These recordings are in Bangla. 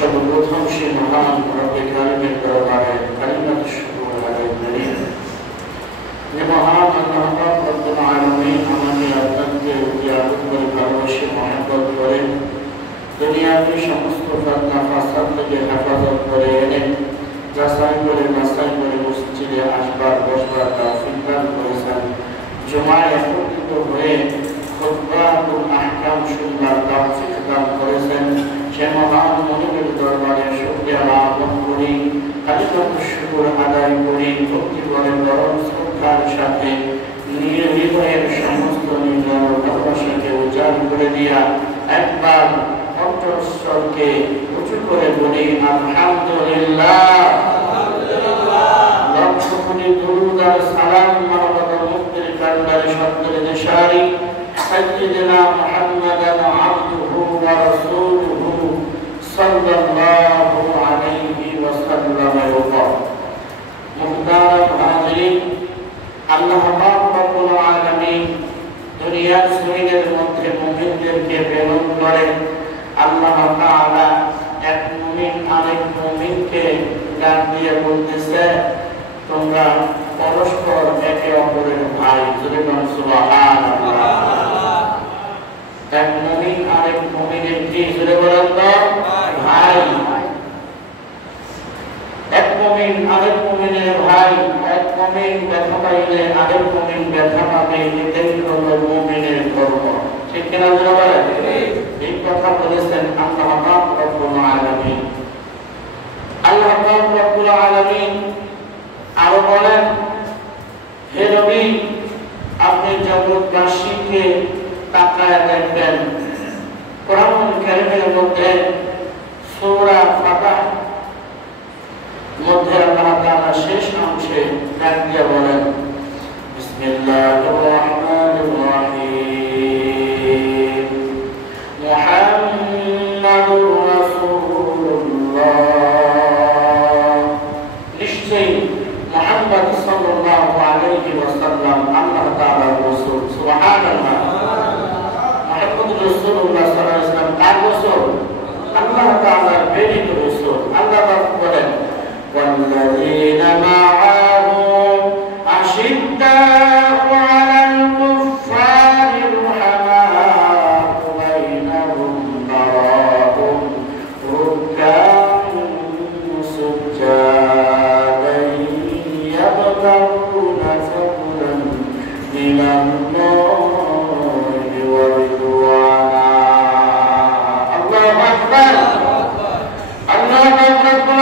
সর্বপ্রথম সে মহান রব্বে কারিমের দরবারে কালিমাত শুকর আদায় করি যে মহান আল্লাহ পাক রব্বুল আলামিন আমাদের আপনাকে ইয়াদ করে ভালোবাসে মহব্বত করেন দুনিয়াতে সমস্ত ফিতনা ফাসাদ থেকে হেফাজত করে এনে যাচাই করে বাছাই করে মসজিদে আসবার বসবার তৌফিক দান করেছেন জুমায় একত্রিত হয়ে খুতবাতুল আহকাম শুনবার তৌফিক দান করেছেন সে মহান মনিবের দরবারে শুকরিয়া জ্ঞাপন করি কালিমাত শুকর আদায় করি ভক্তি করে পরম শ্রদ্ধার সাথে নিজ হৃদয়ের সমস্ত নির্মল ভালোবাসাকে উজাড় করে দিয়া একবার অন্তঃস্থলকে উঁচু করে বলি আলহামদুলিল্লাহ লক্ষ কোটি দুরূদ আর সালাম মানবতার মুক্তির কান্ডারি সত্তর দেশারি সাইয়্যিদিনা মুহাম্মাদান আবদুহু ওয়া রাসূলুহু সাল্লাল্লাহু আলাইহি ওয়াসাল্লাম মুহতারাম হাজিরিন আল্লাহ পাক রব্বুল আলামিন দুনিয়ার জমিনের মধ্যে মুমিনদেরকে প্রেরণ করেন আল্লাহ তাআলা এক মুমিন আরেক মুমিনকে ডাক দিয়ে বলতেছে তোমরা পরস্পর একে অপরের ভাই জোরে বলুন সুবহানাল্লাহ এক মুমিন আরেক মুমিনের কি জোরে বলেন তো ভাই এক মুমিন আরেক মুমিনের ভাই এক মুমিন ব্যথা পাইলে আরেক মুমিন ব্যথা পাবে এটাই হলো মুমিনের ধর্ম ঠিক কিনা জোরে বলেন এই কথা বলেছেন আল্লাহ পাক রব্বুল আলামিন আল্লাহ পাক রব্বুল আলামিন আর বলেন হে নবী আপনি জগৎবাসীকে তাকায় দেখবেন কোরআন কারীমের মধ্যে সূরা ফাতিহা মধ্যে আল্লাহ তাআলা শেষ অংশে ডাক দিয়ে বলেন বিসমিল্লাহির রহমানির রহিম মুহাম্মাদুর রাসূলুল্লাহ নিশ্চয়ই মুহাম্মদ সাল্লাল্লাহু আলাইহি ওয়াসাল্লাম আল্লাহ তাআলার রাসূল সুবহানাল্লাহ মুহাম্মদুর রাসূলুল্লাহ সাল্লাল্লাহু আলাইহি ওয়াসাল্লাম কার রাসূল আল্লাহ তাআলার প্রেরিত রাসূল আল্লাহ পাক বলেন والذين معه أشداء على الكفار رحماء بينهم تراهم ركعا سجدا يبتغون فضلا من الله ورضوانا الله أكبر الله أكبر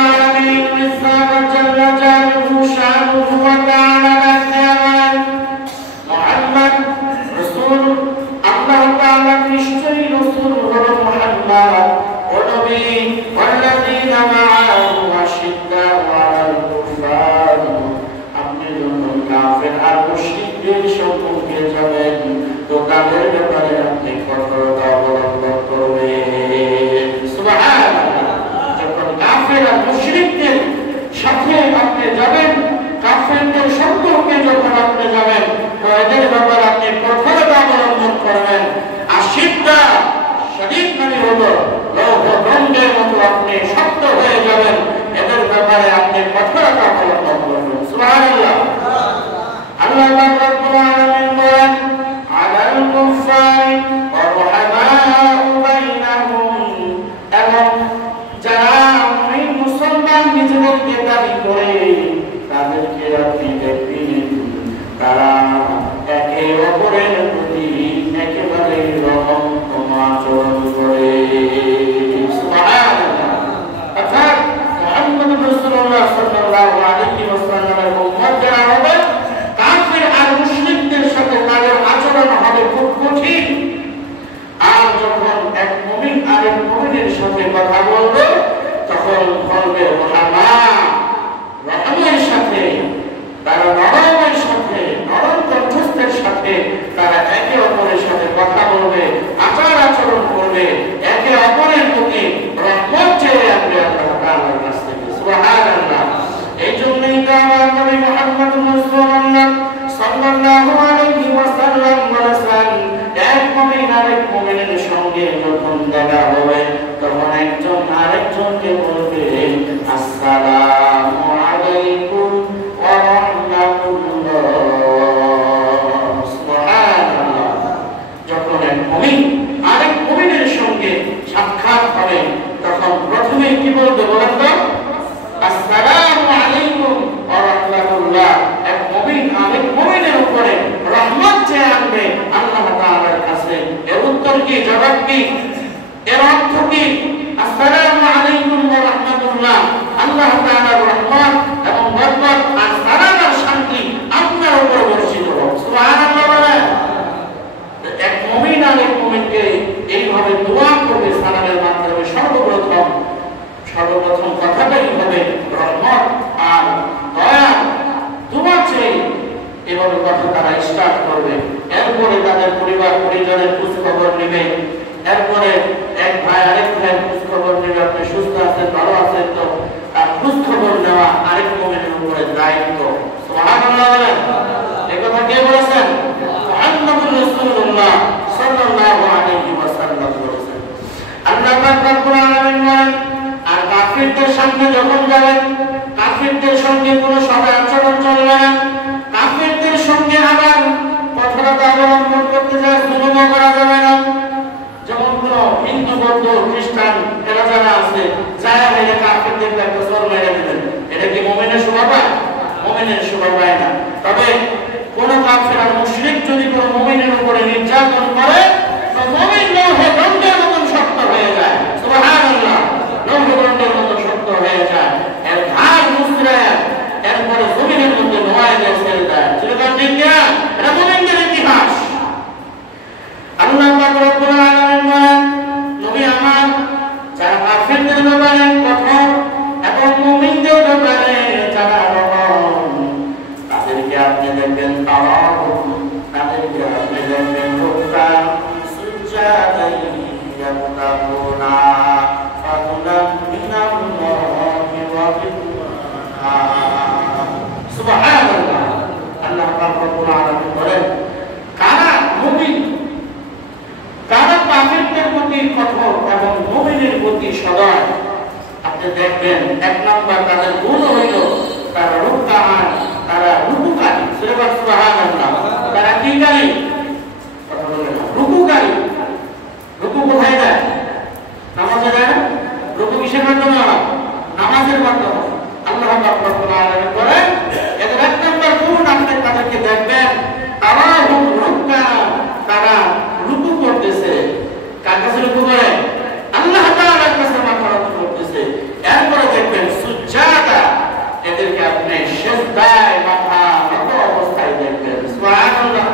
সাল্লাল্লাহু আলাইহি ওয়াসাল্লাম বলেছেন এক মুমিন আরেক মুমিনের সঙ্গে যখন দেখা হবে তখন একজন আরেকজনকে কি বলবে বলেন তো? আসসালামু আলাইকুম ওয়া রাহমাতুল্লাহ। এক মুমিন আরেক মুমিনের উপরে রহমত চেয়ে আনবে আল্লাহ তাআলার কাছে। এর উত্তর কি, জবাব কি, এর অর্থ কি? আসসালামু আলাইকুম ওয়া রাহমাতুল্লাহ, আল্লাহ তাআলার রহমত এবং বরকত আর সালাম শান্তি আপনার উপর বর্ষিত হোক। সুবহানাল্লাহ বলেন। এক মুমিন আরেক মুমিনকে এইভাবে দোয়া করবে সালামের মাধ্যমে। সর্বপ্রথম কথাটাই হবে রহমত আর দয়া, দোয়া চেয়ে এভাবে কথা তারা স্টার্ট করবে। এরপরে তাদের পরিবার পরিজনের খোঁজ খবর নেবে। এরপরে এক ভাই আরেক ভাইয়ের খোঁজ খবর নেবে, আপনি সুস্থ আছেন, ভালো আছেন তো, তার খোঁজ খবর নেওয়া আরেক মুমিনের উপরে দায়িত্ব। সুবহানাল্লাহ বলেন। এই কথা কে বলেছেন? মুহাম্মদুর রাসূলুল্লাহ সাল্লাল্লাহু আলাইহি ওয়াসাল্লাম বলেছেন। আল্লাহ পাক রব্বুল আলামিন বলেন, আর কাফিরদের সামনে যখন যাবেন, কাফিরদের সঙ্গে কোনো সদাচরণ চলবে না। কাফিরদের সঙ্গে আবার কঠোরতা অবলম্বন করতে যায়, জুলুমও করা যাবে না। যেমন কোন হিন্দু, বৌদ্ধ, খ্রিস্টান এরা যারা আছে, যারা মেরে কাফিরদের একটা চোর মেরে দিলেন, এটা কি মুমিনের শোভা পায়? মুমিনের শোভা পায় না। তবে কোন কাফির আর মুশরিক যদি কোন মুমিনের উপরে নির্যাতন করে, তো মুমিন লৌহে দণ্ডের মতন শক্ত হয়ে যায়। সুবহানাল্লাহ, লৌহে দণ্ডের মতন শক্ত হয়ে যায়। এর ঘাড় মুচড়ায় এরপরে জমিনের মধ্যে নোয়ায় দিয়ে ছেড়ে দেয়। সেরকম ঠিক না? এটা মুমিনদের ইতিহাস। আল্লাহ পাক রব্বুল আলামিন বলেন, নবী আমার যারা কাফিরদের ব্যাপারে কঠোর এবং মুমিনদের ব্যাপারে যারা নরম, তাদেরকে আপনি দেখবেন তাদেরকে আপনি দেখবেন রুকআন সুজদান ইয়াবতাগুনা ফাদলান মিনাল্লাহি ওয়া রিদওয়ানা। সুবহানাল্লাহ। আল্লাহ পাক রব্বুল আলামিন বলেন, কারা মুমিন, কারা কাফিরদের প্রতি কঠোর এবং মুমিনের প্রতি সদয়, আপনি দেখবেন এক নম্বর তাদের গুণ হইল তারা রুকআন, তারা রুকুকারী। সুবহানাল্লাহ। তারা কি কারী? কথা বলেন না, রুকুকারী। রুকু কোথায় যায়? নামাজে যায় না? রুকু কিসের মাধ্যমে হয়? নামাজের মাধ্যমে। আল্লাহ পাক রব্বুল আলামিন বলেন, এদের এক নম্বর গুণ আপনি তাদেরকে দেখবেন, তারা রুকআন, তারা রুকু করতেছে। কার কাছে রুকু করে? আল্লাহ তাআলার কাছে মাথা নত করতেছে। এরপরে দেখবেন সুজদা, এদেরকে আপনি সিজদায় মাথা নত অবস্থায় দেখবেন। সুবহানাল্লাহ।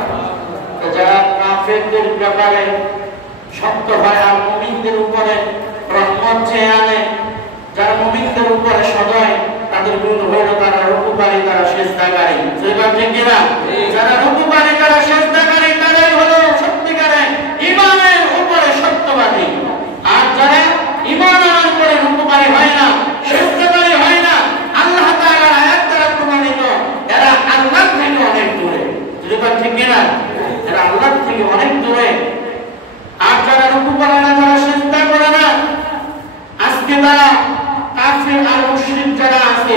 যারা কাফিরদের ব্যাপারে শক্ত হয় আর মুমিনদের উপরে রহমত চেয়ে আনে, যারা মুমিনদের উপরে সদয়, তাদের গুণ হইল তারা রুকুকারী, তারা সিজদাকারী। সেটা ঠিক কিনা? যারা রুকুকারী, তারা সিজদাকারী, তারাই হলো সত্যিকারের ঈমানের উপরে সত্যবাদী। আর যারা ঈমানের উপরে রুকুকারী হয় না, সিজদাকারী হয় না, আল্লাহ তাআলার আয়াত দ্বারা প্রমাণিত, এরা আল্লাহ থেকে অনেক দূরে। সেটা ঠিক কিনা? এরা আল্লাহ থেকে অনেক দূরে। আর যারা রুকু করে না, যারা সিজদা করে না, আজকে তারা কাফির আর মুশরিক যারা আছে,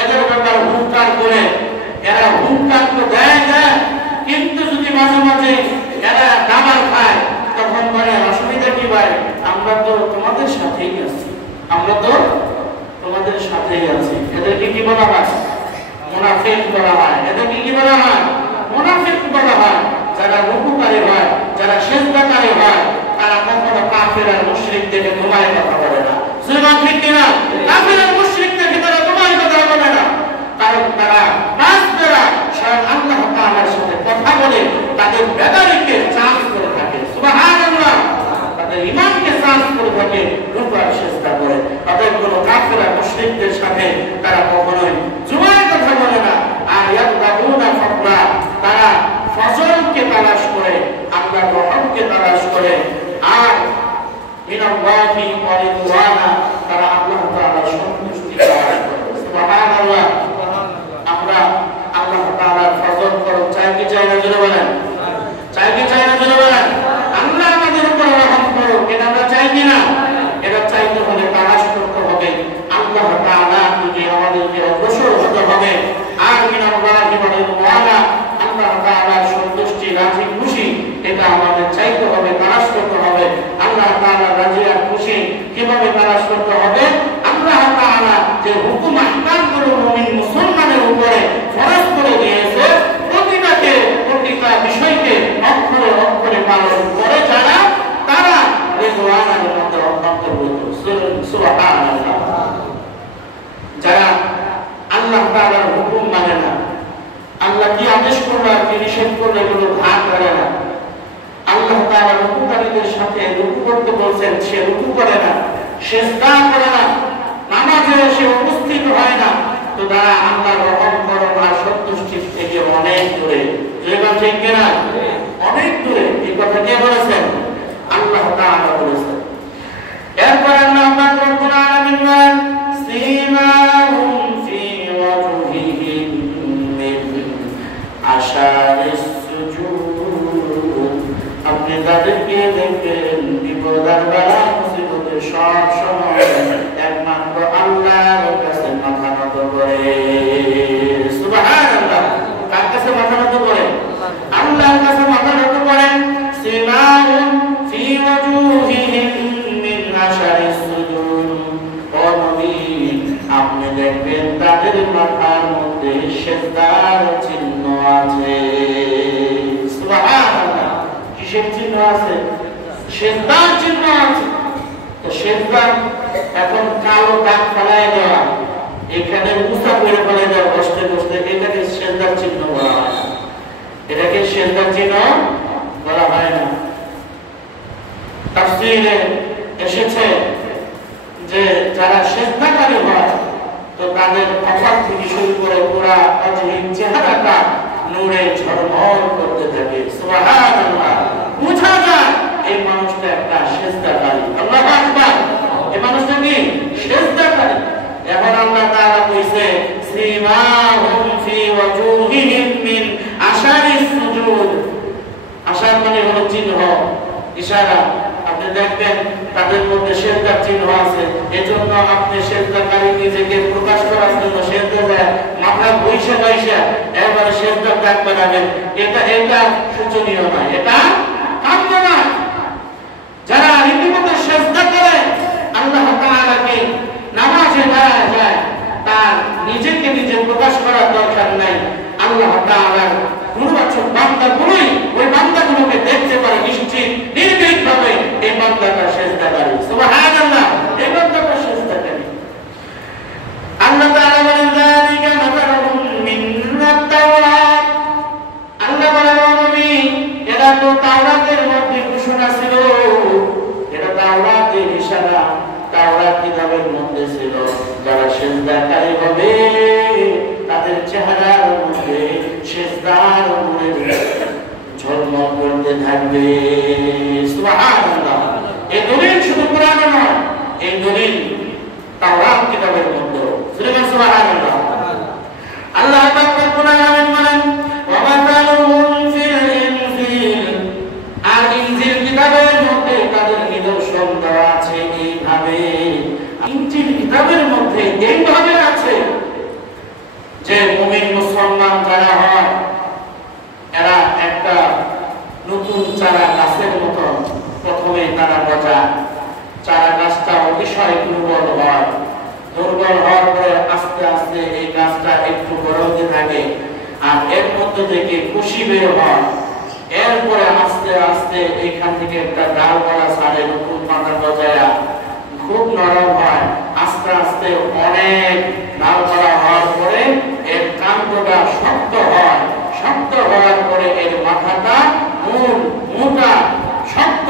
এদের ব্যাপারে হুঙ্কার করে। এরা হুঙ্কার তো দেয় না, কিন্তু যদি মাঝে মাঝে এরা দাবার খায়, তখন বলে অসুবিধা কি ভাই, আমরা তো তোমাদের সাথেই আছি, আমরা তো তোমাদের সাথেই আছি। এদেরকে কি বলা হয়? মুনাফিক বলা হয়। এদেরকে কি বলা হয়? মুনাফিক বলা হয়। যারা রুকুকারী হয়, যারা সিজদাকারী হয়, তারা কখনো কাফির আর মুশরিক দেখে তোমায় কথা বলে না। সুবহান ঠিক কিনা? কাফির আর মুশরিক দেখে তারা তোমায় কথা বলে না, কারণ তারা পাঁচ বেলা স্বয়ং আল্লাহ তাআলার সাথে কথা বলে তাদের বেদারিকে চার্জ করে থাকে। সুবহানাল্লাহ। তাদের ঈমানকে চার্জ করে থাকে, রুকু আর সিজদা করে। তাদের কোনো কাফির আর মুশরিকদের সাথে তারা কখনোই জুমায় কথা বলে না। আর ইয়াবতাগুনা ফাদলা, তারা ফজলকে তালাশ করে, আল্লাহর রহমতকে তালাশ করে। আর মিনাল্লাহি ওয়া রিদওয়ানা, তারা আল্লাহ তাআলার সন্তুষ্টি তালাশ করে। সুবহানাল্লাহ। আমরা আল্লাহ তাআলার ফজল করব চাই কি চাই না? জোরে বলেন। চাই কি চাই না? জোরে বলেন। আল্লাহ আমাদের উপর রহমত করুক, এটা আমরা চাই কি না? তাআলার হুকুম মানে না, আল্লাহ কি আদেশ করলো আর কি নিষেধ করলো এগুলো ভাগ করে না। আল্লাহ তাআলা রুকুকারীদের সাথে রুকু করতে বলছেন, সে রুকু করে না, সিজদা করে না, নামাজে সে উপস্থিত হয় না, তো তারা আল্লাহর রহম করম আর সন্তুষ্টির থেকে অনেক দূরে। যেটা ঠিক কিনা? অনেক দূরে। এই কথা কে বলেছেন? আল্লাহ তাআলা বলেছেন। এরপর আল্লাহ রাব্বুল আলামিন বলেন, সীমাহুম ফি ওয়াজহিহিম মিন আশারিস সুজুদ। আপনি তাদেরকে দেখবেন বিপদার বেলা মুসিবতে সব সময় একমাত্র আল্লাহর কাছে মাথা নত করে। সুবহানাল্লাহ। কার কাছে মাথা নত করে? আল্লাহর কাছে মাথা নত করেন। সীমাহুম ফি ওয়াজহিহিম মিন আশারিস সুজুদ। ও নবী, আপনি দেখবেন তাদের মাথার মধ্যে সিজদার চিহ্ন আছে। সুবহানাল্লাহ। কিসের চিহ্ন আছে? সিজদার চিহ্ন আছে। তো সিজদা এখন কালো দাগ ফেলায় দেওয়া, এখানে মুসা করে ফেলায় দেওয়া, বসতে বসতে, এটাকে সিজদার চিহ্ন বলা হয় না। এটাকে সিজদার চিহ্ন বলা হয় না। তাফসীরে এসেছে যে যারা সিজদাকারী হয় তো তাদের কপাল থেকে শুরু করে পুরা অজহির চেহারাটা নূরে ঝলমল করতে থাকে। সুবহানাল্লাহ। বুঝা যায় এই মানুষটা একটা সিজদাকারী। আল্লাহু আকবার। এই মানুষটা কি? সিজদাকারী। এখন আল্লাহ তাআলা কইছে, সীমাহুম ফি ওয়াজুহিহিম মিন আশারিস সুজুদ। আশার মানে হলো চিহ্ন, ইশারা। আপনি দেখবেন তাদের মধ্যে সিজদার চিহ্ন আছে। এজন্য আপনি সিজদাকারী নিজেকে প্রকাশ করার জন্য সিজদায় মাথা বইসা বইসা এবারে সিজদার দাগ বানাবেন, এটা শোচনীয় নয়, এটা কাম্য নয়। যারা রীতিমতো সিজদা করে আল্লাহ তাআলাকে নামাজে দাঁড়ায় যায়, তার নিজেকে নিজে প্রকাশ করার দরকার নাই। আল্লাহ তাআলার গুণবাচক বান্দাগুলোই ওই বান্দাগুলোকে দেখতে পারে নিশ্চিত নির্ভীকভাবে। এই বান্দাটা সিজদাকারী। সুবহানাল্লাহ। এই বান্দাটা সিজদাকারী। আল্লাহ তাআলা বলেন, যালিকা মাসালুহুম মিনাত তাওরাত। আল্লাহ বলেন, ও নবী, এরা তো তাওরাতের মধ্যে ঘোষণা ছিল, এটা তাওরাতের ইশারা, তাওরাত কিতাবের মধ্যে ছিল। যারা সিজদাকারী হবে তাদের চেহারার মধ্যে সিজদার নূরে ঝলমল করতে থাকবে। সুবহানাল্লাহ। এই দলিল শুধু কোরআনে নয়, এই দলিল তাওরাত কিতাবের মধ্যে। সুবহানাল্লাহ। আল্লাহ রাব্বুল আলামিন বলেন, ওয়া মাসালুহুম ফিল ইনজিল। আর ইনজিল কিতাবের মধ্যে তাদের নিদর্শন দেওয়া আছে এইভাবে। ইনজিল কিতাবের মধ্যে এইভাবে আছে যে মুমিন মুসলমান যারা হয় এরা একটা নতুন চারা গাছের মতো প্রথমে তারা গজায়। চারা গাছটা অতিশয় দুর্বল হয়, দুর্বল হওয়ার পরে আস্তে আস্তে এই গাছটা একটু বড় হতে থাকে, আর এর মধ্যে থেকে কুশি বের হয়। এরপরে আস্তে আস্তে এইখান থেকে একটা ডাল পালা ছাড়ে, নতুন পাতা গজায়া খুব নরম হয়। আস্তে আস্তে অনেক ডাল পালা হওয়ার পরে এর কাণ্ডটা শক্ত হয়। শক্ত হওয়ার পরে এর মাথাটা মোটা শক্ত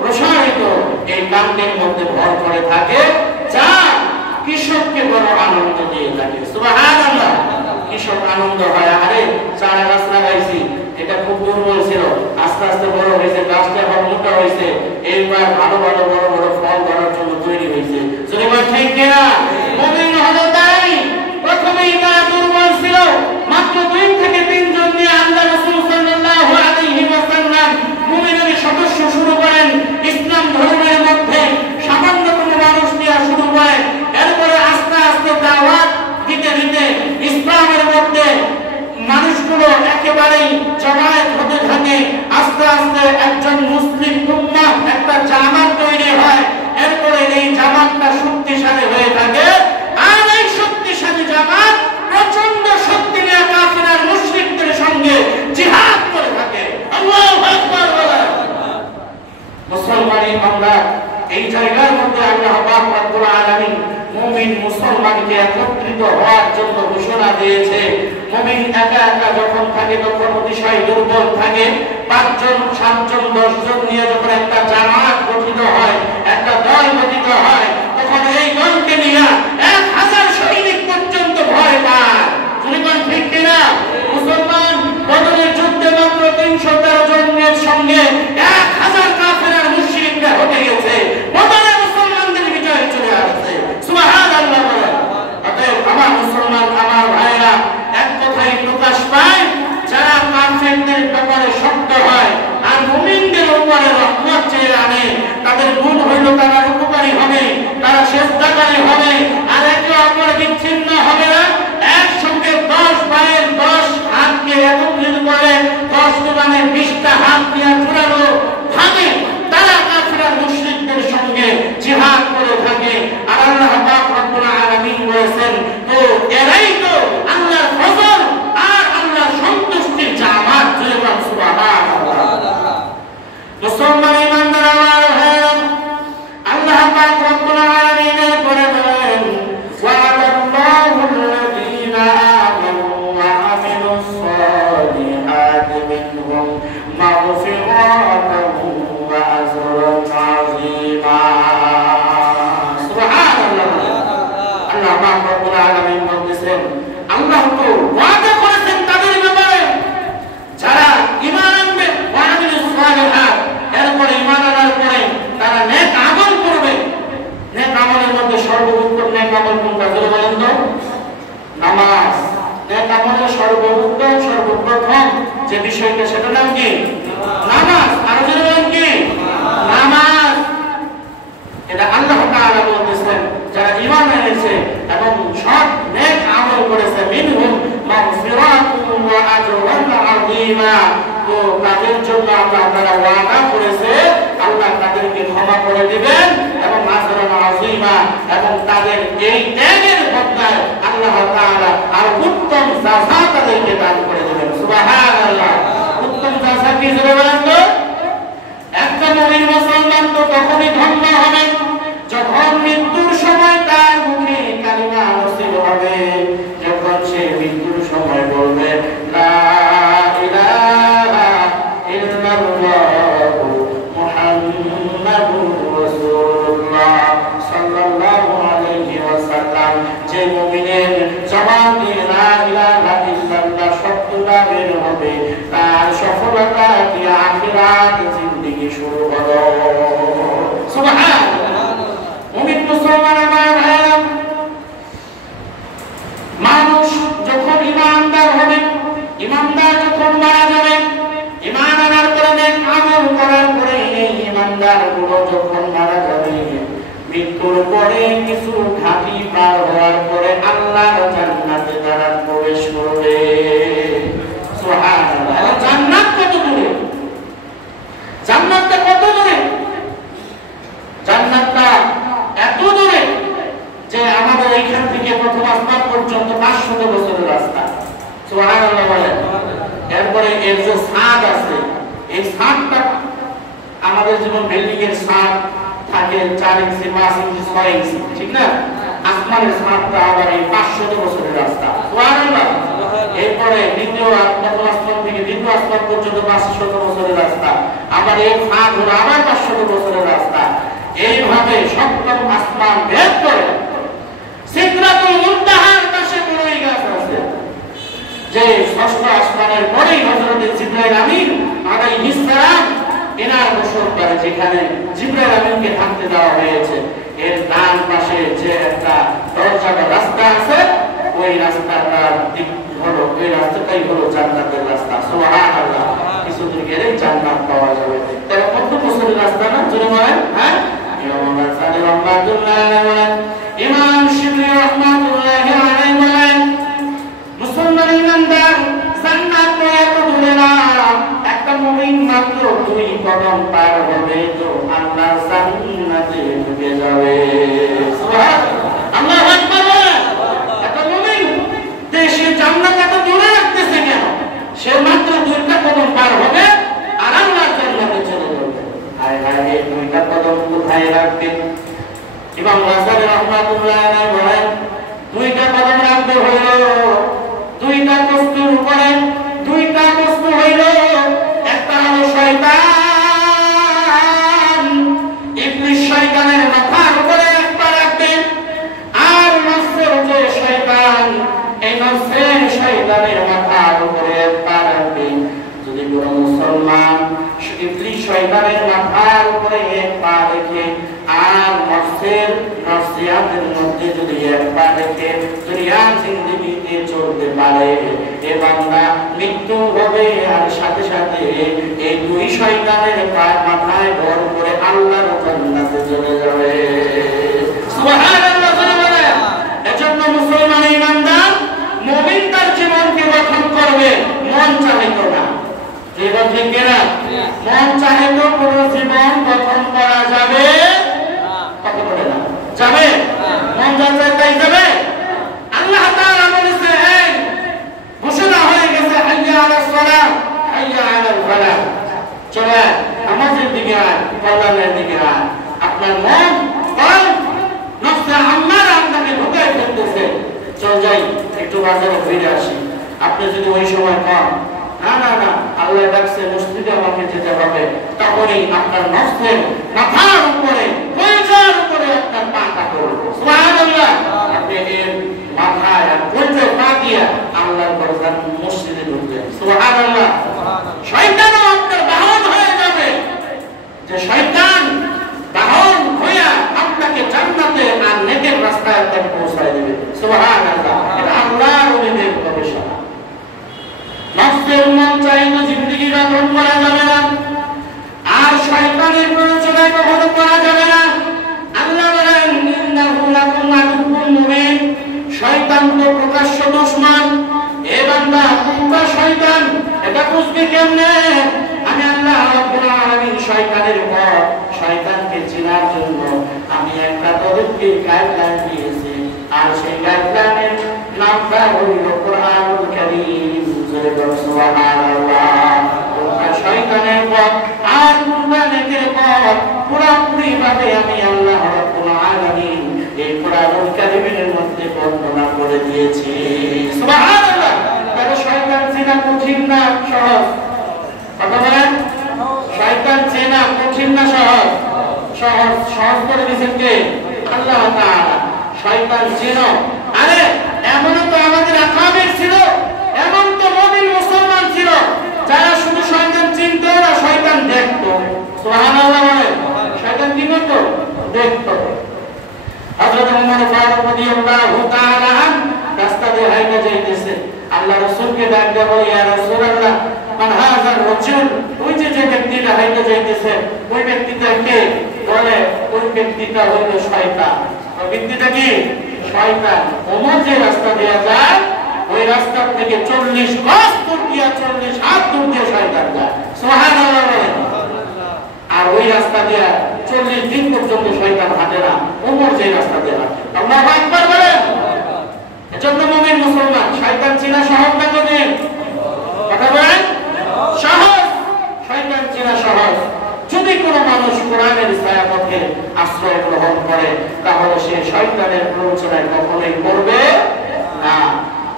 প্রসারিত এই কাণ্ডের মধ্যে ভর করে থাকে, যা কৃষককে বড় আনন্দ দিয়ে থাকে। সুবহানাল্লাহ। কৃষক আনন্দ হয়, আরে চারা গাছ লাগাইছি, এটা খুব দুর্বল ছিল, আস্তে আস্তে বড় হয়েছে, গাছটা এখন মোটা হয়েছে, এইবার ভালো ভালো বড় বড় ফল ধরার জন্য তৈরি হয়েছে। সুবহানাল্লাহ। ঠিক কিনা? মুমিন হলো তাই, প্রথমেই তারা দুর্বল ছিল, মাত্র 2 থেকে 3 জন নিয়ে আল্লাহ রাসূল সাল্লাল্লাহু আলাইহি ওয়াসাল্লাম মুমিনের সদস্য শুরু করেন। ইসলাম ধর্মের মধ্যে সামান্যতম মানুষ নিয়ে শুরু করেন। এরপরে আস্তে আস্তে দাওয়াত দিতে দিতে ইসলামের মধ্যে মানুষগুলো একেবারেই জমায়েত হতে থাকে। আস্তে আস্তে একজন মুসলিম উম্মাহ, একটা জামাত তৈরি হয়। এরপরে এই জামাতটা শক্তিশালী হয়ে থাকে, আর এই শক্তিশালী জামাত প্রচন্ড শক্তি নিয়ে কাফির মুশরিকদের সঙ্গে জিহাদ করে থাকে। আল্লাহু আকবার। মুসলমানি আমরা এই জায়গার মধ্যে আল্লাহ পাক রব্বুল আলামিন মুমিন মুসলমানকে একত্রিত গঠিত হওয়ার জন্য ঘোষণা দিয়েছে। মুমিন একা একা যখন থাকে তখন অতিশয় দুর্বল থাকে। 5 জন 7 জন 10 জন নিয়ে যখন একটা জামাত গঠিত হয়, একটা দল গঠিত হয়, তখন এই দলকে নিয়ে 1000 সৈনিক পর্যন্ত ভয় পায়। শুনেন ঠিক কিনা? মুসলমান বদরের যুদ্ধে মাত্র 313 জনের সঙ্গে 1000 কাফের আর মুশরিকরা হয়ে গেছে। বদরে মুসলমানদের বিজয় চলে আসছে। সুবহানাল্লাহ। অতএব আমার মুসলমান আমার ভাইরা এক কথাই প্রকাশ পায়, যারা কাফেরদের ব্যাপারে শক্ত হয় আর মুমিনদের উপরে রহমত চেয়ে আনে, তাদের গুণ হইল তারা উপকারী হবে, তারা সেজদাকারী হবে, আর একে অপর বিচ্ছিন্ন হবে না। একসঙ্গে 10 ভাইয়ের 10 হাতকে একত্রিত করে 10 দোকানে 20টা হাত নিয়ে জোরালো ভাঙে তারা কাফের আর মুশরিকদের সঙ্গে জিহাদ করে থাকে। আর আল্লাহ পাক রব্বুল আলামিন বলেছেন, তো এরাই তো আল্লাহর ফজল আর আল্লাহর সন্তুষ্টির জামাত। সুবহানাল্লাহ। মুসলমান ইমানদার আমার ভাইরা, আল্লাহ পাক রব্বুল আলামিনের পরে বলেন, ওয়া'দাল্লাহু আল্লাযীনা আমানু ওয়া আমিলুস সালিহাতি মিনহুম মাগফিরাতান ওয়া আজরান আযীমা। সুবহানাল্লাহ। আল্লাহ পাক রব্বুল আলামিন বলেন, আল্লাহ তো ওয়াদা করেছেন তাদের ব্যাপারে যারা ঈমান আনবে, ওয়া আমিলুস সালিহাত, এরপরে ঈমান আনার পরে তারা নেক আমল করবে। নেক আমলের মধ্যে সর্বোত্তম নেক আমল কোনটা জোরে বলেন তো? নামাজ। নেক আমলের সর্বোত্তম সর্বপ্রথম যে বিষয়টা সেটা নাম কি? নামাজ। আর জোরে বলেন কি? নামাজ। এটা আল্লাহ তাআলা বলতেছেন, যারা ঈমান এনেছে এবং সৎ নেক আমল করেছে, মিনহুম মাগফিরাতুন ওয়া আজরুন আযীমা, তো তাদের জন্য আল্লাহ তাআলা ওয়াদা করেছে আল্লাহ তাদেরকে ক্ষমা করে দিবেন এবং আজরুন আযীমা, এবং তাদের এই ত্যাগের বদলায় আল্লাহ তাআলা আর উত্তম জাযা তাদেরকে দান করে দিবেন। সুবহানাল্লাহ। উত্তম জাযা কি জোরে বলেন তো? একটা মুমিন মুসলমান তো তখনই ধন্য হবে যখন মৃত্যুর সময় তার মুখে কালিমা নসিব হবে, যখন সে মৃত্যুর সময় বলবে লা ইলাহা ইল্লাল্লাহু মুহাম্মাদুর রাসূলুল্লাহ সাল্লাল্লাহু আলাইহি ওয়াসাল্লাম। যে মুমিনের জবান দিয়ে লা ইলাহা ইল্লাল্লাহ শব্দটা বের হবে, তার সফলতা দিয়ে আখিরাত জিন্দেগি শুরু হলো। সুবহানাল্লাহ। মুমিন মুসলমান আমার ভাইরা, মানুষ যখন ঈমানদার হবে, ঈমানদার যখন মারা যাবে, ঈমান আনার পরে নেক আমল করার পরে এই ঈমানদার গুলো যখন মারা যাবে, মৃত্যুর পরে কিছু ঘাটি পার হওয়ার পরে আল্লাহর জান্নাতে তারা প্রবেশ করবে। সুবহানাল্লাহ। জান্নাত কত দূরে? জান্নাতটা কত দূরে? জান্নাতটা এত দূরে যে আমাদের এইখান থেকে প্রথম আসমান পর্যন্ত 500 বছরের রাস্তা। সুবহানাল্লাহ বলেন। এরপরে এর যে ছাদ আছে, এই ছাদটা আমাদের যেমন বিল্ডিং এর ছাদ থাকে 4 ইঞ্চি 5 ইঞ্চি 6 ইঞ্চি, ঠিক না? আসমানের ছাদটা আবার এই 500 বছরের রাস্তা। সুবহানাল্লাহ। এরপরে দ্বিতীয় প্রথম আসমান থেকে দ্বিতীয় আসমান পর্যন্ত 500 বছরের রাস্তা, আবার এই ছাদ হলো আবার 500 বছরের রাস্তা। এইভাবে সপ্তম আসমান ভেদ করে সিদরাতুল মুনতাহার পাশে বড়ই গাছ আছে, যে ষষ্ঠ আসমানের পরেই হযরত জিবরাইল আমিন আলাইহিস সালাম এনার বসত করে, যেখানে জিবরাইল আমিনকে থাকতে দেওয়া হয়েছে। এর ডান পাশে যে একটা দরজা বা রাস্তা আছে, ওই রাস্তাটার দিক হলো, ওই রাস্তাটাই হলো জান্নাতের রাস্তা। সুবহানাল্লাহ। কিছুদিন গেলে জান্নাত পাওয়া যাবে। তাহলে কত বছরের রাস্তা না? জোরে বলেন। হ্যাঁ, ইমাম শিবলি রাহমাতুল্লাহি আলাইহি বলেন, মুসলমান ইমানদার জান্নাত এত দূরে না, একটা মুমিন মাত্র 2 কদম পার হবে তো আল্লাহ জান্নাতে ঢুকে যাবে। সুবহানাল্লাহ। আল্লাহু আকবার। একটা মুমিন দেশে জান্নাত এত দূরে রাখতেছে কেন? সে মাত্র 2টা কদম পার হবে আর আল্লাহ জান্নাতে চলে যাবে। হায় হায়, এই 2টা কদম কোথায় রাখবেন? ইমাম রাসালি রাহমাতুল্লাহি আলাইহি বলেন, দুইটা কদম রাখবে হইল দুইটা বস্তুর উপরে, দুইটা বস্তু হইল একটা হলো শয়তান, ইবলিস শয়তানের মাথার উপরে একটা রাখবে, আর নফসের যে শয়তান এই নফসের শয়তানের মাথার উপরে একটা রাখবে। যদি কোনো মুসলমান ইবলিস শয়তানের মাথার উপরে এক পা রেখে আর নফসিয়াতের মধ্যে যদি এক পা রেখে দুনিয়া জিন্দেগিতে চলতে পারে, এ বান্দা মৃত্যু হবে আর সাথে সাথে এই দুই শয়তানের মাথায় ভর করে আল্লাহর জান্নাতে চলে যাবে। সুবহানাল্লাহ। এজন্য মুসলমান ইমানদার মুমিন তার জীবনকে গঠন করবে মন চাইতো না, জীবন ঠিক না, মন চাইতো কোনো জীবন গঠন করা যাবে কথা বলে না, যাবে মন যাচ্ছে তাই যাবে। আল্লাহ তাআলা বলেছে এই ঘোষণা হয়ে গেছে হাইয়া আলাস সালাত হাইয়া আলাল ফালাহ, চলে নামাজের দিকে আয়, কল্যাণের দিকে আয়। আপনার মন নফসে আম্মারা আপনাকে ঢুকাই ফেলতেছে, চল যাই একটু বাজারে ফিরে আসি। আপনি যদি ওই সময় কন না না না আল্লাহ ডাকছে মসজিদে আমাকে যেতে হবে, তখনই আপনার নফসের মাথার উপরে কলিজার উপরে আপনার পাটা করবে। সুবহানাল্লাহ। আপনি এর মাথায় আর কলিজায় পা দিয়া আল্লাহর দরজার মসজিদে ঢুকবেন। সুবহানাল্লাহ। শয়তানও আপনার বাহন হয়ে যাবে, যে শয়তান বাহন হইয়া আপনাকে জান্নাতে আর নেকের রাস্তায় আপনাকে পৌঁছায় দেবে। সুবহানাল্লাহ। এটা আল্লাহর ওলিদের গবেষণা। নফসের মন চাইলে জিন্দেগি গঠন করা যাবে না, আর শয়তানের প্ররোচনা কখনো করা যাবে না। আল্লাহ বলেন ইন্নাহু লাকুম আদুউম মুবিন, শয়তান তো প্রকাশ্য দুশমন। এ বান্দা কোনটা শয়তান এটা বুঝবি কেমনে? আমি আল্লাহ রাব্বুল আলামিন শয়তানের পর শয়তানকে চেনার জন্য আমি একটা পদ্ধতি গাইডলাইন দিয়েছি, আর সেই গাইডলাইনের নামটা হইল কোরআনুল কারীম। সুবহানাল্লাহ। শয়তানের পথ আর নেকের পথ পুরোপুরি ভাবে আমি আল্লাহ রাব্বুল আলামিন এই কোরআনুল কারীমের মধ্যে বর্ণনা করে দিয়েছি। সুবহানাল্লাহ। তাহলে শয়তান চেনা কঠিন না সহজ? কথা বলেন, শয়তান চেনা কঠিন না সহজ? সহজ। সহজ করে দিয়েছেন কে? আল্লাহ তাআলা। শয়তান চেনো, আরে এমনও তো আমাদের আকাবের ছিল, এমন তো মুমিন মুসলমান ছিল যারা শুধু শয়তান চিনত না, শয়তান দেখতো। সুবহানাল্লাহ। শয়তান কি করত? দেখতো। হযরত ওমর ফারুক রাদিয়াল্লাহু তাআলা রাস্তা দিয়ে হাইটা যাইতেছে, আল্লাহ রাসূলকে ডাক দিয়ে বলে ইয়া রাসূলুল্লাহ মান হাযার রাজুল, ওই যে ব্যক্তিটা হাইটা যাইতেছে ওই ব্যক্তিটা কে? বলে ওই ব্যক্তিটা হলো শয়তান। ওই ব্যক্তিটা কি? শয়তান। ওমর যে রাস্তা দিয়ে যায় ওই রাস্তা থেকে 40 গজ দূর দিয়ে 40 হাত দূর দিয়ে শয়তান যায়। সুবহানাল্লাহ। আর ওই রাস্তা দিয়ে 40 দিন পর্যন্ত শয়তান হাঁটে না, ওমর যে রাস্তা দিয়ে হাঁটে। আল্লাহু আকবার বলেন। এজন্য মুমিন মুসলমান শয়তান চেনা সহজ না কঠিন? কথা বলেন, সহজ। শয়তান চেনা সহজ। যদি কোনো মানুষ কোরআনের ছায়াপথে আশ্রয় গ্রহণ করে তাহলে সে শয়তানের প্ররোচনায় কখনোই পড়বে না।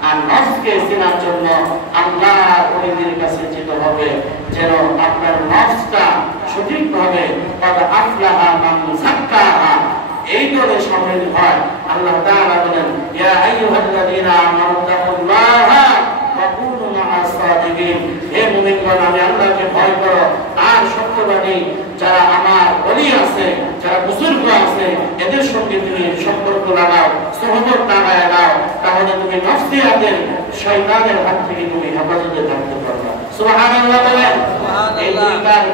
আর নফসকে চেনার জন্য আল্লাহর ওলিদের কাছে যেতে হবে, যেন আপনার নফসটা সঠিকভাবে আফলাহা মান যাক্কাহা এই দলে শামিল হয়। আল্লাহ তাআলা বলেন ইয়া আইয়ুহাল্লাযীনা আমানু তাকুল্লাহা ওয়া কুনু মা'আস সাদিকিন, হে মুমিনগণ আমি আল্লাহকে ভয় করো আর সত্যবাদী যারা আমার ওলি আছে, যারা বুজুর্গ আছে এদের সঙ্গে তুমি সম্পর্ক লাগাও, সহবত লাগায় দাও, তাহলে তুমি নফসিয়াতের শয়তানের হাত থেকে তুমি হেফাজতে থাকতে পারবে। সুবহানাল্লাহ বলেন। এই দুইটার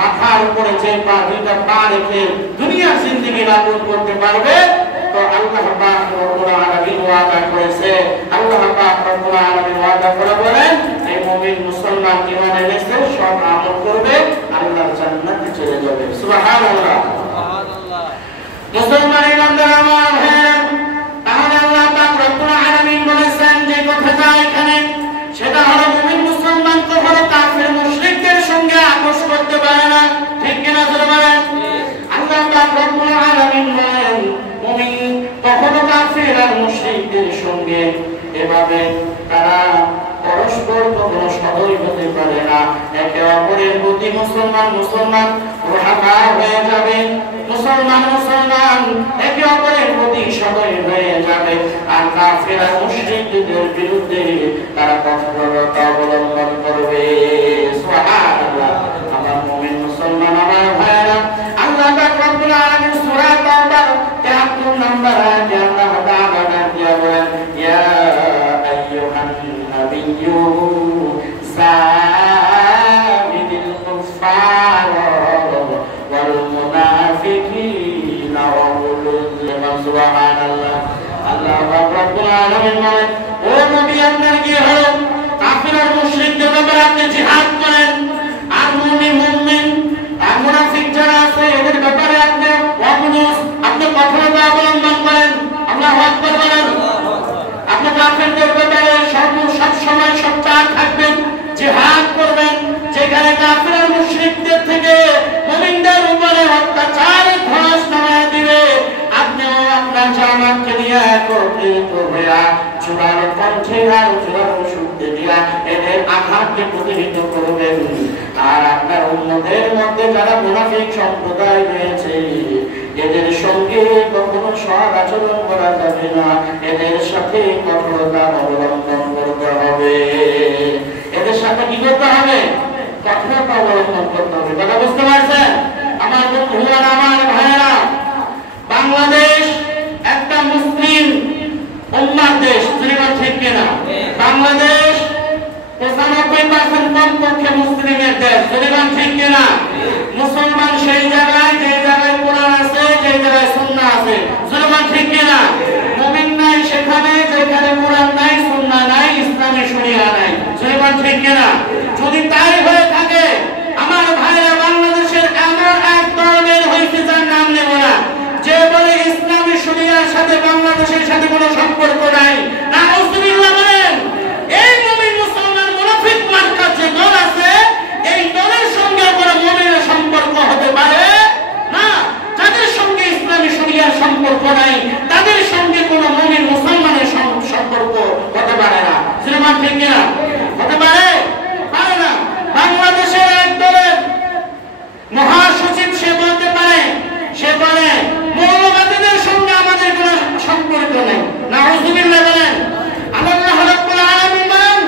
মাথার উপরে যে পা, দুইটা পা রেখে দুনিয়ার জিন্দেগি লালন করতে পারবে তো আল্লাহ পাক রব্বুল আলামিন ওয়াদা করেছে। আল্লাহ পাক রব্বুল আলামিন ওয়াদা করে বলেন এই মুমিন মুসলমান ঈমান এনেছে, সৎ আমল করবে, আল্লাহর জান্নাতে চলে যাবে। সুবহানাল্লাহ। সুবহানাল্লাহ। মুসলমান ঈমানদার আমার হ্যাঁ, তাহলে আল্লাহ পাক রব্বুল আলামিন বলেছেন যে কথাটা এখানে, সেটা হলো মুমিন মুসলমান কখনো কাফের মুশরিকদের সঙ্গে আপোষ করতে পারে না। ঠিক কিনা জোরে বলেন। আল্লাহ পাক রব্বুল আলামিন বলেন মুমিন কখনো কাফির আর মুশরিকদের সঙ্গে এভাবে তারা পরস্পর কখনো সদয় হতে পারে না। একে অপরের প্রতি মুসলমান রোহাকা হয়ে যাবে, মুসলমান একে অপরের প্রতি সদয় হয়ে যাবে। আর কাফির আর মুশরিকদের বিরুদ্ধে তারা কঠোরতা অবলম্বন করবে। সুবহানাল্লাহ। আমার মুমিন মুসলমান আমার ভাইরা, আল্লাহ পাক রব্বুল আলামিন সূরা তাওবার 73 নম্বর আয়াতে আল্লাহ তাআলা বলেন, ইয়া আইয়ুহান নাবিয়্যু সাবিদিল কুফার ওয়াল মুনাফিকিনা ওয়াগুলুল। সুবহানাল্লাহ। আল্লাহ পাক রব্বুল আলামিন বলেন, ও নবী আপনার কি হলো, কাফির আর মুশরিকদের ব্যাপারে আপনি জিহাদ করেন, আর মুমিন আর মুনাফিক যারা আছে এদের ব্যাপারে আপনি কঠোরতা অবলম্বন করেন। আল্লাহু আকবার বলেন। আপনি কাফিরদের ব্যাপারে সব সময় সোচ্চার থাকবেন, জিহাদ করবেন। যেখানে কাফির আর মুশরিকদের থেকে মুমিনদের উপরে অত্যাচারের ধস নামায় দিবে, আপনিও আপনার জামাতকে নিয়ে একত্রিত হইয়া জোরালো কণ্ঠে আর জোরালো শব্দে দিয়া এদের আঘাতকে প্রতিহত করবেন। আর আপনার উম্মতের মধ্যে যারা মুনাফিক সম্প্রদায় রয়েছে এদের সঙ্গে কখনো সৎ আচরণ করা যাবে না, এদের সাথে কঠোরতা অবলম্বন করতে হবে। এদের সাথে কি করতে হবে? কঠোরতা অবলম্বন করতে হবে। কথা বুঝতে পারছেন আমার বন্ধুরা, আমার ভাইয়েরা? বাংলাদেশ একটা মুসলিম উম্মার দেশ, ঠিক কিনা? বাংলাদেশ 95% কমপক্ষে মুসলিমের দেশ, ঠিক কিনা? মুসলমান সেই জায়গায় যে জায়গায় কোরআন আছে, যে জায়গায় সুন্নাহ আছে, ঠিক কিনা? মুমিন নাই সেখানে যেখানে কোরআন নাই, সুন্নাহ নাই, ইসলামী শরিয়া নাই, ঠিক কিনা? যদি তাই হয়ে থাকে আমার ভাইরা, বাংলাদেশের এমন এক দল বের হয়েছে যার নাম নেব না, যে বলে ইসলামী শরিয়ার সাথে বাংলাদেশের সাথে কোনো সম্পর্ক নাই। নাউজুবিল্লাহ বলেন। এই মুমিন মুসলমান মুনাফিক মার্কা যে দল আছে, এই দলের সঙ্গে কোনো মুমিনের সম্পর্ক হতে পারে না। যাদের সঙ্গে ইসলামী শরিয়ার সম্পর্ক নাই, তাদের সঙ্গে কোনো মুমিন মুসলমানের সম্পর্ক হতে পারে না। সিনেমা ঠিক কিনা? হতে পারে? পারে না। বাংলাদেশের এক দলের মহাসচিব সে বলতে পারে, সে বলে মৌলবাদীদের সঙ্গে আমাদের কোনো সম্পর্ক নেই। নাউজুবিল্লাহ বলেন। আল্লাহ রাব্বুল আলামিন বলেন,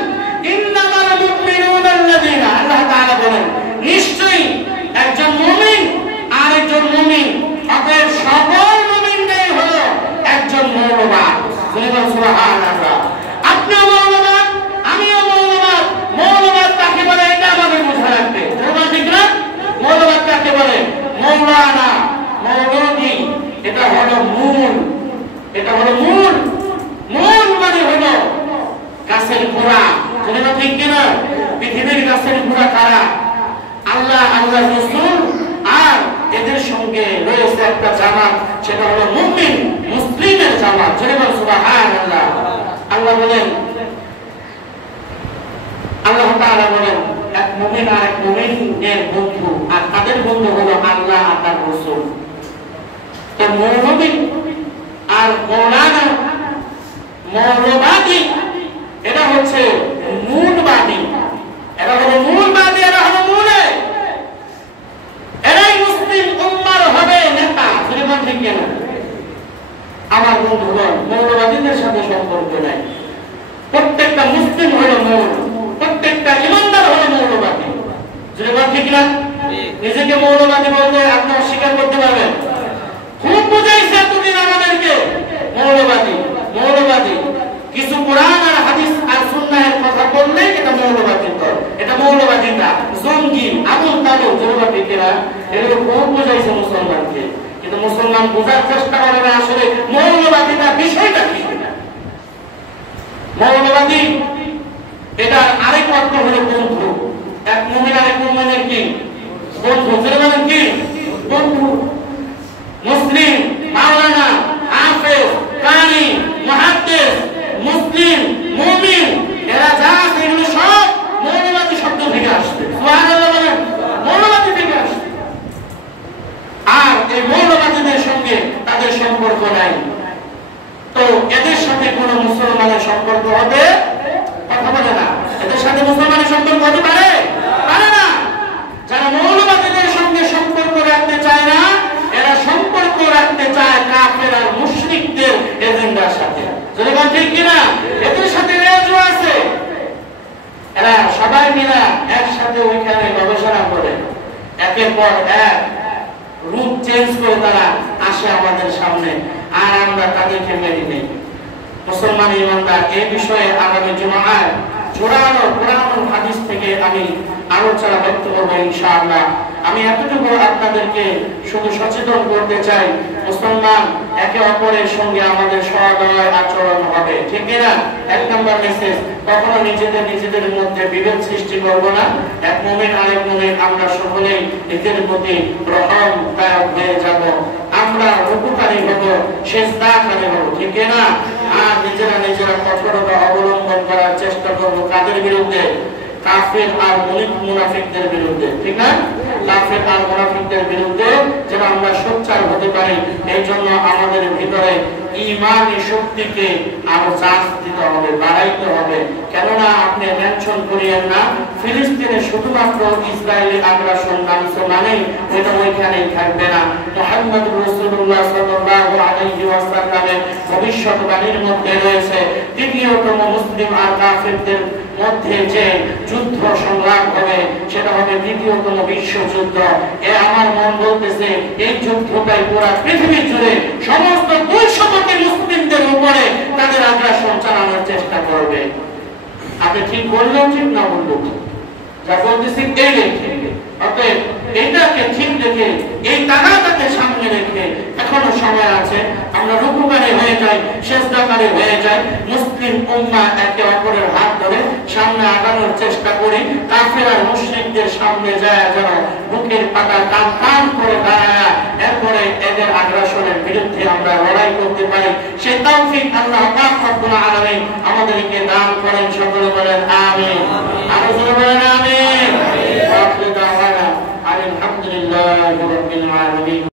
ইন্নামাল মুমিনুনা আল্লাযীনা, আল্লাহ তাআলা বলেন নিশ্চয়ই একজন মুমিন আর একজন মুমিন, অতএব সকল মুমিনরাই হলো একজন মৌলবাদ। সুবহানাল্লাহ। আপনিও মৌলবাদ, আমিও মৌলবাদ। মৌলবাদ কাকে বলে এটা আমাদের বোঝা লাগবে, ঠিক না? মৌলবাদ কাকে বলে? মৌলানা, মৌলভী, এটা হলো মূল, এটা হলো মূল। মূল মানে হলো গাছের গোড়া, ঠিক কিনা? পৃথিবীর গাছের গোড়া কারা? আল্লাহ, আল্লাহ রাসূল, আর এদের সঙ্গে রয়েছে একটা জামাত, সেটা হলো মুমিন মুসলিমের জামাত। সুবহানাল্লাহ। আল্লাহ বলেন, আল্লাহ তাআলা বলেন, এক মুমিন আর এক মুমিনের বন্ধু, আর তাদের বন্ধু হলো আল্লাহ আর তার রাসূল। তো মৌলবী আর মৌলানা, মৌলবাদী, এরা হচ্ছে মূলবাদী, এরা হলো মূলবাদী, এরা হলো মূলে, এরাই মুসলিম উম্মার হবে নেতা। ঠিক কিনা? আমার বন্ধুগণ, মৌলবাদীদের সাথে সম্পর্ক নাই। প্রত্যেকটা মুসলিম হলো মৌল, প্রত্যেকটা ইমানদার হলো মৌলবাদী। ঠিক না? নিজেকে মৌলবাদী বলতে আপনি অস্বীকার করতে পারবেন? খুব বুঝাইছে এতদিন আমাদেরকে মৌলবাদী মৌলবাদী। কিছু কোরআন আর হাদিস আর সুন্নাহের কথা বললে এটা মৌলবাদী দল, এটা মৌলবাদী না, জঙ্গি, আবুল তাবুল, ঠিক না? এগুলো খুব বুঝাইছে মুসলমানকে, কিন্তু মুসলমান বোঝার চেষ্টা করে না আসলে মৌলবাদীটা বিষয়টা কি। মৌলবাদী এটা আরেক অর্থ হলো বন্ধু। এক মুমিন আরেক মুমিনের কি? বন্ধু। মানে কি? বন্ধু। মুসলিম, মাওলানা, হাফেজ, কারি, মুহাদ্দিস, মুসলিম, মুমিন, এরা যা আছে এগুলো সব মৌলবাদী শব্দ থেকে আসছে। সুবহানাল্লাহ বলেন। মৌলবাদী থেকে আসছে। আর এই মৌলবাদীদের সঙ্গে তাদের সম্পর্ক নাই। তো এদের সাথে কোনো মুসলমানের সম্পর্ক হবে, কথা বলে না, এদের সাথে মুসলমানের সম্পর্ক হতে পারে পারে না। যারা মৌলবাদীদের সঙ্গে সম্পর্ক রাখতে চায় না, এরা সম্পর্ক রাখতে চায় কাফের আর মুশরিকদের এজেন্ডার সাথে। যদি বল ঠিক কিনা? এদের সাথে রেজও আছে। এরা সবাই মিলে একসাথে ওইখানে গবেষণা করে একের পর এক রূপ চেঞ্জ করে তারা আসে আমাদের সামনে, আর আমরা তাদেরকে মেনে নেই। মুসলমান ইমানদার, এই বিষয়ে আগামী জুমায় জোরালো কোরআন হাদিস থেকে আমি আলোচনা ব্যক্ত করবো ইনশাআল্লাহ। আমি এতটুকু আপনাদেরকে শুধু সচেতন করতে চাই, মুসলমান একে অপরের সঙ্গে আমাদের সদয় আচরণ হবে, ঠিক না? এক নম্বর মেসেজ, কখনো নিজেদের মধ্যে বিভেদ সৃষ্টি করব না। এক মুমিন আরেক মুমিন আমরা সকলেই এদের প্রতি রহম কায়ক হয়ে যাব, আমরা রুকুকারী হব, সেজদাকারী হব, ঠিক না? আর নিজেরা কঠোরতা অবলম্বন করার চেষ্টা করব কাদের বিরুদ্ধে? কাফির আর মুনাফিকদের বিরুদ্ধে, ঠিক না? কাফির আর মুনাফিকদের বিরুদ্ধে যেন আমরা সোচ্চার হতে পারি। এই জন্য আমাদের ভিতরে ঈমানি শক্তিকে আরো চার্জ দিতে হবে, বাড়াইতে হবে। কেননা আপনি মেনশন করিয়েন না, ফিলিস্তিনে শুধুমাত্র ইসরায়েলি আগ্রাসন নামছে মানেই এটা ওইখানেই থাকবে না। মুহাম্মদ রাসূলুল্লাহ সাল্লাল্লাহু আলাইহি ওয়াসাল্লামের ভবিষ্যৎবাণীর মধ্যে রয়েছে তৃতীয়তম মুসলিম আর কাফিরদের মধ্যে যে যুদ্ধ সংগ্রাম হবে সেটা হবে দ্বিতীয়তম বিশ্বযুদ্ধ। এ আমার মন বলতেছে এই যুদ্ধটাই পুরো পৃথিবী জুড়ে সমস্ত 200 কোটি মুসলিমদের উপরে তাদের আগ্রাসন চালানোর চেষ্টা করবে। আপনি ঠিক বললেও ঠিক, না বললেও ঠিক, যা বলতেছি এই ঠিক। অতএব এটাকে ঠিক রেখে এই তাগাদাকে সামনে রেখে এখনো সময় আছে, আমরা রুকুকারী হয়ে যাই, সেজদাকারী হয়ে যাই, মুসলিম উম্মাহ একে অপরের হাত ধরে সামনে আগানোর চেষ্টা করি। কাফের আর মুশরিকদের সামনে যায় যেন বুকের পাটা টান করে দাঁড়ায়, এরপরে এদের আগ্রাসনের বিরুদ্ধে আমরা লড়াই করতে পারি। সে তৌফিক আল্লাহ পাক রব্বুল আলামিন আমাদেরকে দান করেন। সকলে বলেন আমিন। আরো জোরে বলেন আমিন।